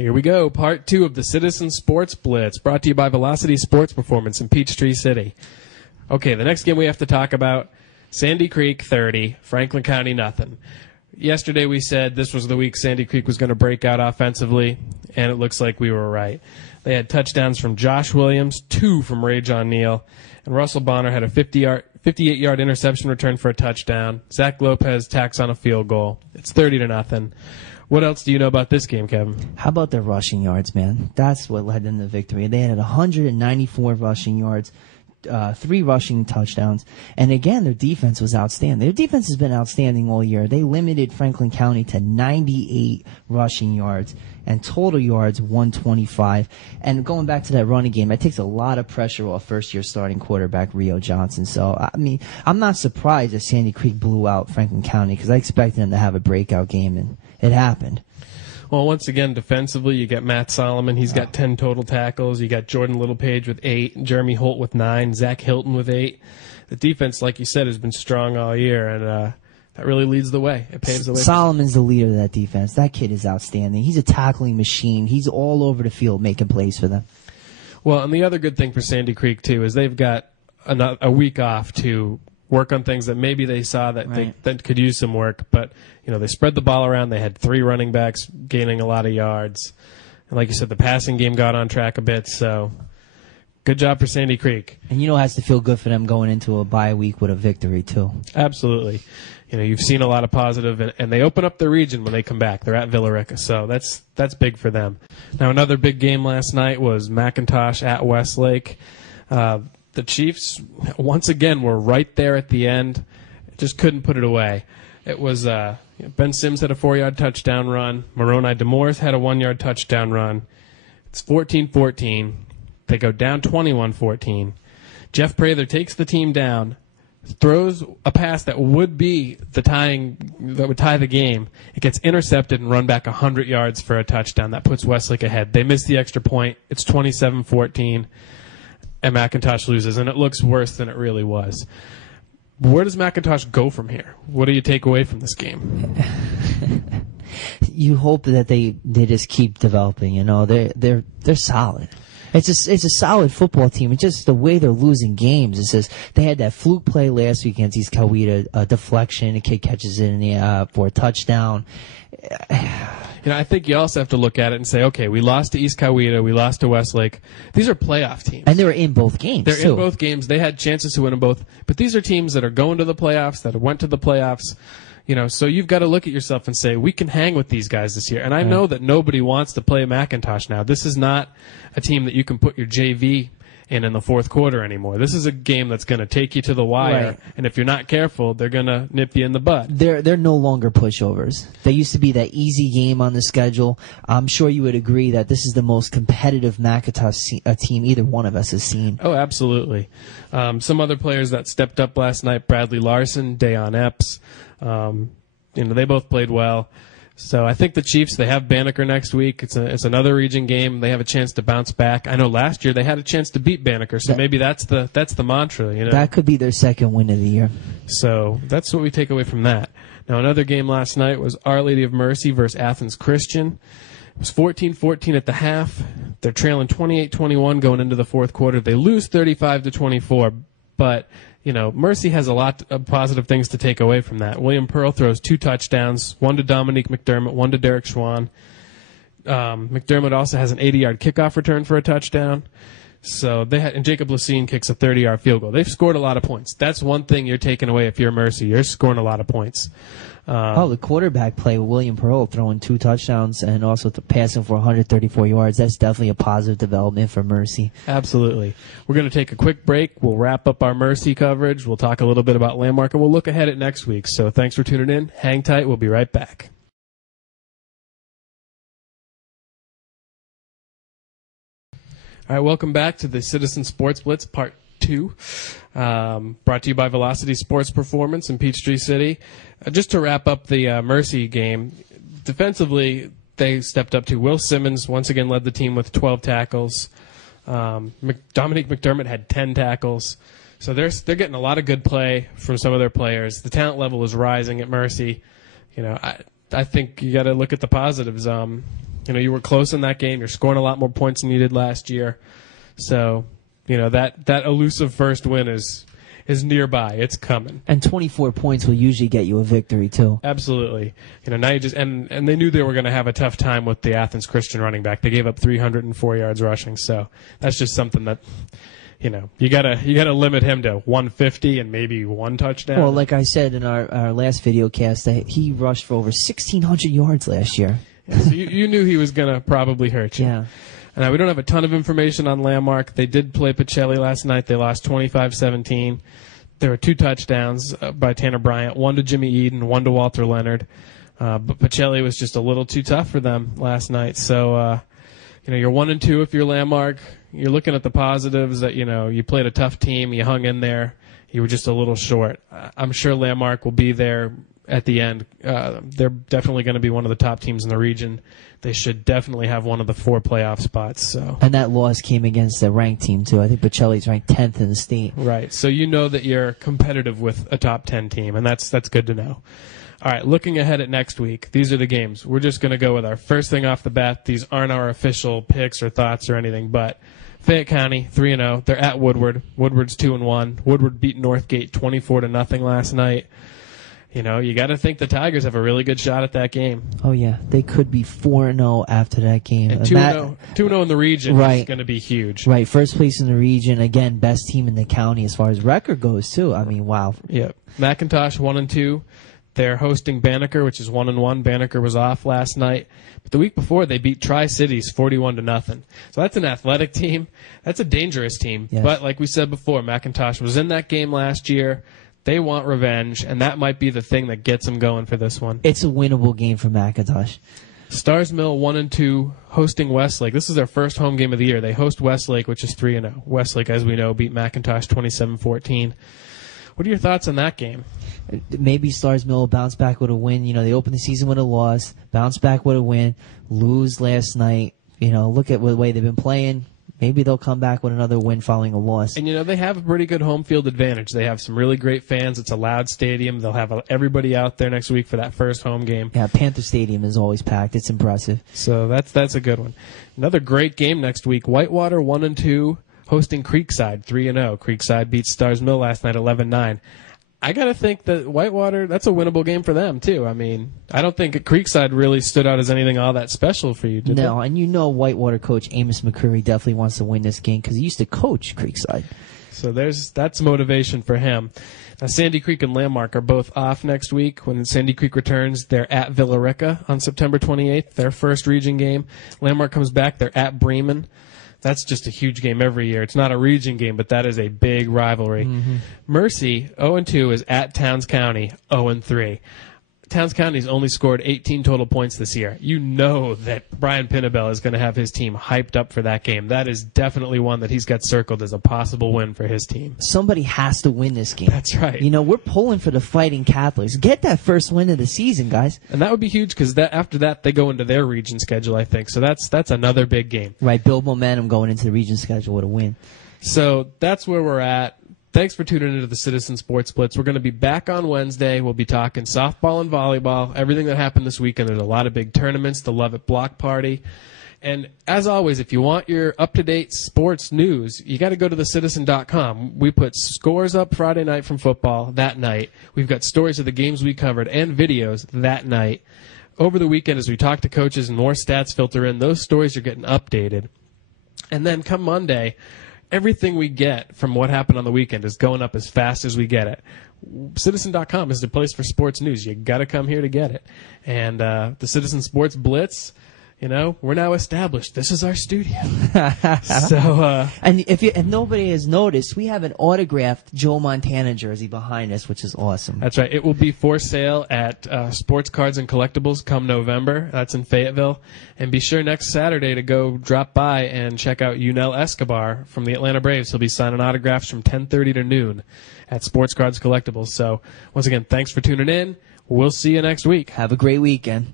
Here we go, part 2 of the Citizen Sports Blitz, brought to you by Velocity Sports Performance in Peachtree City. Okay, the next game we have to talk about, Sandy Creek 30, Franklin County nothing. Yesterday we said this was the week Sandy Creek was going to break out offensively, and it looks like we were right. They had touchdowns from Josh Williams, 2 from Ray John Neal, and Russell Bonner had a 58-yard interception return for a touchdown. Zach Lopez tacks on a field goal. It's 30-0. What else do you know about this game, Kevin? How about their rushing yards, man? That's what led them to victory. They had 194 rushing yards, 3 rushing touchdowns. And again, their defense was outstanding. Their defense has been outstanding all year. They limited Franklin County to 98 rushing yards and total yards 125. And going back to that running game, that takes a lot of pressure off first-year starting quarterback Rio Johnson. So, I mean, I'm not surprised that Sandy Creek blew out Franklin County because I expected them to have a breakout game, and it happened. Well, once again, defensively, you got Matt Solomon. He's got 10 total tackles. You got Jordan Littlepage with 8, Jeremy Holt with 9, Zach Hilton with 8. The defense, like you said, has been strong all year, and that really leads the way. It paves the way. Solomon's the leader of that defense. That kid is outstanding. He's a tackling machine. He's all over the field making plays for them. Well, and the other good thing for Sandy Creek, too, is they've got a week off to work on things that maybe they saw that that could use some work. But, you know, they spread the ball around. They had 3 running backs gaining a lot of yards. And like you said, the passing game got on track a bit. So good job for Sandy Creek. And you know it has to feel good for them going into a bye week with a victory, too. Absolutely. You know, you've seen a lot of positive, and they open up the region when they come back. They're at Villarica, so that's big for them. Now, another big game last night was McIntosh at Westlake. The Chiefs, once again, were right there at the end. Just couldn't put it away. It was Ben Sims had a 4-yard touchdown run. Moroni DeMoores had a 1-yard touchdown run. It's 14-14. They go down 21-14. Jeff Prather takes the team down, throws a pass that would tie the game. It gets intercepted and run back 100 yards for a touchdown. That puts Westlake ahead. They miss the extra point. It's 27-14. And McIntosh loses, and it looks worse than it really was. Where does McIntosh go from here? What do you take away from this game? You hope that they just keep developing. You know, they're solid. It's a solid football team. It's just the way they're losing games. It's just they had that fluke play last week against East Coweta, a deflection, a kid catches it for a touchdown. You know, I think you also have to look at it and say, okay, we lost to East Coweta, we lost to Westlake. These are playoff teams. And they were in both games, They're in both games. They had chances to win them both. But these are teams that are going to the playoffs, that went to the playoffs. You know, so you've got to look at yourself and say, we can hang with these guys this year. And I know that nobody wants to play McIntosh now. This is not a team that you can put your JV in the fourth quarter anymore. This is a game that's going to take you to the wire, right. And if you're not careful, they're going to nip you in the butt. They're no longer pushovers. They used to be that easy game on the schedule. I'm sure you would agree that this is the most competitive McIntosh team either one of us has seen. Oh, absolutely. Some other players that stepped up last night, Bradley Larson, Dayon Epps, you know, they both played well. So I think the Chiefs, they have Banneker next week. It's another region game. They have a chance to bounce back. I know last year they had a chance to beat Banneker, so maybe that's the mantra. You know, that could be their second win of the year. So that's what we take away from that. Now another game last night was Our Lady of Mercy versus Athens Christian. It was 14-14 at the half. They're trailing 28-21 going into the fourth quarter. They lose 35-24, but you know, Mercy has a lot of positive things to take away from that. William Pearl throws 2 touchdowns, one to Dominique McDermott, one to Derek Schwann. McDermott also has an 80-yard kickoff return for a touchdown. So and Jacob Lacine kicks a 30-yard field goal. They've scored a lot of points. That's one thing you're taking away if you're Mercy. You're scoring a lot of points. The quarterback play with William Pearl throwing 2 touchdowns and also passing for 134 yards. That's definitely a positive development for Mercy. Absolutely. We're going to take a quick break. We'll wrap up our Mercy coverage. We'll talk a little bit about Landmark, and we'll look ahead at next week. So thanks for tuning in. Hang tight. We'll be right back. All right, welcome back to the Citizen Sports Blitz Part 2, brought to you by Velocity Sports Performance in Peachtree City. Just to wrap up the Mercy game, defensively they stepped up to Will Simmons, once again led the team with 12 tackles. Dominique McDermott had 10 tackles. So they're getting a lot of good play from some of their players. The talent level is rising at Mercy. You know, I think you got to look at the positives. You You were close in that game. You're scoring a lot more points than you did last year. So, that elusive first win is nearby. It's coming. And 24 points will usually get you a victory too. Absolutely. Now you just and they knew they were going to have a tough time with the Athens Christian running back. They gave up 304 yards rushing. So that's just something that you gotta limit him to 150 and maybe one touchdown. Well, like I said in our last video cast, he rushed for over 1,600 yards last year. Yeah, so you knew he was going to probably hurt you. Yeah. Now, we don't have a ton of information on Landmark. They did play Pacelli last night. They lost 25-17. There were 2 touchdowns by Tanner Bryant, 1 to Jimmy Eden, 1 to Walter Leonard. But Pacelli was just a little too tough for them last night. So, you're 1-2 if you're Landmark. You're looking at the positives that, you played a tough team. You hung in there. You were just a little short. I'm sure Landmark will be there at the end. They're definitely going to be one of the top teams in the region. They should definitely have one of the 4 playoff spots. So. And that loss came against a ranked team, too. I think Pacelli's ranked 10th in the state. Right. So you know that you're competitive with a top 10 team, and that's good to know. All right, looking ahead at next week, these are the games. We're just going to go with our first thing off the bat. These aren't our official picks or thoughts or anything, but Fayette County, 3-0. They're at Woodward. Woodward's 2-1. Woodward beat Northgate 24-0 last night. You got to think the Tigers have a really good shot at that game. Oh, yeah. They could be 4-0 after that game. And 2-0 in the region is going to be huge. Right. First place in the region. Again, best team in the county as far as record goes, too. I mean, wow. Yeah. McIntosh, 1-2. They're hosting Banneker, which is 1-1. Banneker was off last night. But the week before, they beat Tri-Cities 41-0. So that's an athletic team. That's a dangerous team. Yes. But like we said before, McIntosh was in that game last year. They want revenge, and that might be the thing that gets them going for this one. It's a winnable game for McIntosh. Stars Mill 1-2 hosting Westlake. This is their first home game of the year. They host Westlake, which is 3-0. Westlake, as we know, beat McIntosh 27-14. What are your thoughts on that game? Maybe Stars Mill will bounce back with a win. They opened the season with a loss, bounce back with a win, lose last night. Look at the way they've been playing. Maybe they'll come back with another win following a loss. And, they have a pretty good home field advantage. They have some really great fans. It's a loud stadium. They'll have everybody out there next week for that first home game. Yeah, Panther Stadium is always packed. It's impressive. So that's a good one. Another great game next week. Whitewater 1-2 hosting Creekside 3-0. Creekside beat Stars Mill last night 11-9. I got to think that Whitewater, that's a winnable game for them, too. I mean, I don't think Creekside really stood out as anything all that special for you, did they? No, and Whitewater coach Amos McCreary definitely wants to win this game because he used to coach Creekside. So that's motivation for him. Now, Sandy Creek and Landmark are both off next week. When Sandy Creek returns, they're at Villa Rica on September 28th, their first region game. Landmark comes back, they're at Bremen. That's just a huge game every year. It's not a region game, but that is a big rivalry. Mm-hmm. Mercy, 0-2, is at Towns County, 0-3. Towns County's only scored 18 total points this year. You know that Brian Pinnabell is going to have his team hyped up for that game. That is definitely one that he's got circled as a possible win for his team. Somebody has to win this game. That's right. We're pulling for the Fighting Catholics. Get that first win of the season, guys. And that would be huge because after that they go into their region schedule, I think. So that's another big game. Right, build momentum going into the region schedule with a win. So that's where we're at. Thanks for tuning into the Citizen Sports Blitz. We're going to be back on Wednesday. We'll be talking softball and volleyball, everything that happened this weekend. There's a lot of big tournaments, the Love It Block Party. And as always, if you want your up-to-date sports news, you got to go to thecitizen.com. We put scores up Friday night from football that night. We've got stories of the games we covered and videos that night. Over the weekend, as we talk to coaches and more stats filter in, those stories are getting updated. And then come Monday, everything we get from what happened on the weekend is going up as fast as we get it. Citizen.com is the place for sports news. You got to come here to get it. And the Citizen Sports Blitz, we're now established. This is our studio. And if nobody has noticed, we have an autographed Joe Montana jersey behind us, which is awesome. That's right. It will be for sale at Sports Cards and Collectibles come November. That's in Fayetteville. And be sure next Saturday to go drop by and check out Yunel Escobar from the Atlanta Braves. He'll be signing autographs from 10:30 to noon at Sports Cards Collectibles. So once again, thanks for tuning in. We'll see you next week. Have a great weekend.